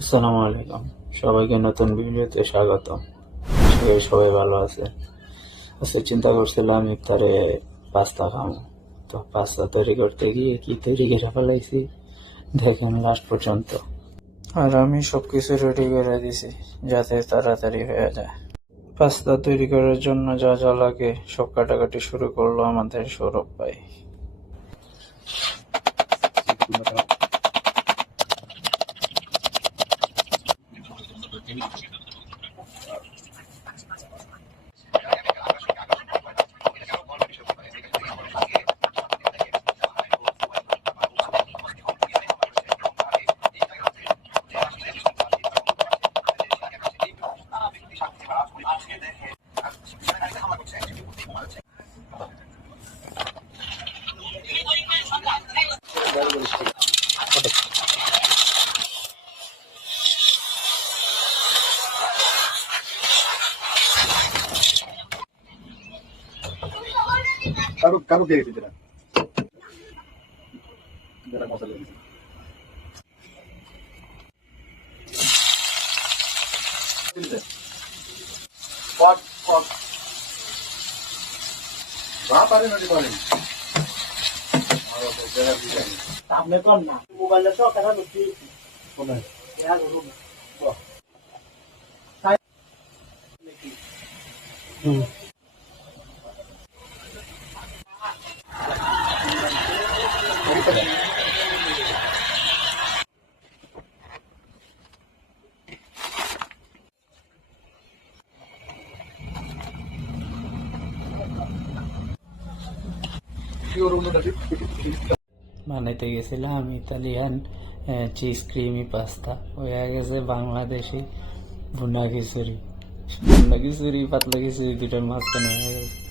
আসসালামু আলাইকুম, সবাইকে নতুন ভিডিওতে স্বাগতম। আশা করি সবাই ভালো আছে। আজকে চিন্তা করছিলাম ইফতারে পাস্তা খাবো। তো পাস্তা তৈরি করতে গিয়ে কি তৈরি করে ফেলাইছি দেখেন লাস্ট পর্যন্ত। আর আমি সবকিছু রেডি করে দিছি যাতে তাড়াতাড়ি হয়ে যায়। পাস্তা তৈরি করার জন্য যা যা লাগে সব কাটাকাটি শুরু করলো আমাদের সৌরভ ভাই। কারো দিয়ে গেছে যেটা মশলা দিয়েছে পট পট বা পারেন না পারেন সামনে কোন না মোবাইলে তো কাটা লুচি কোনে ইয়া ধরুন বানাইতে গেছিলাম ইতালিয়ান চিজ ক্রিমি পাস্তা, হয়ে গেছে বাংলাদেশি ভুনা খিচুড়ি। ভুনা খিচুড়ি পাতলা খিচুড়ি দুটোর মাঝখানে হয়ে গেছে।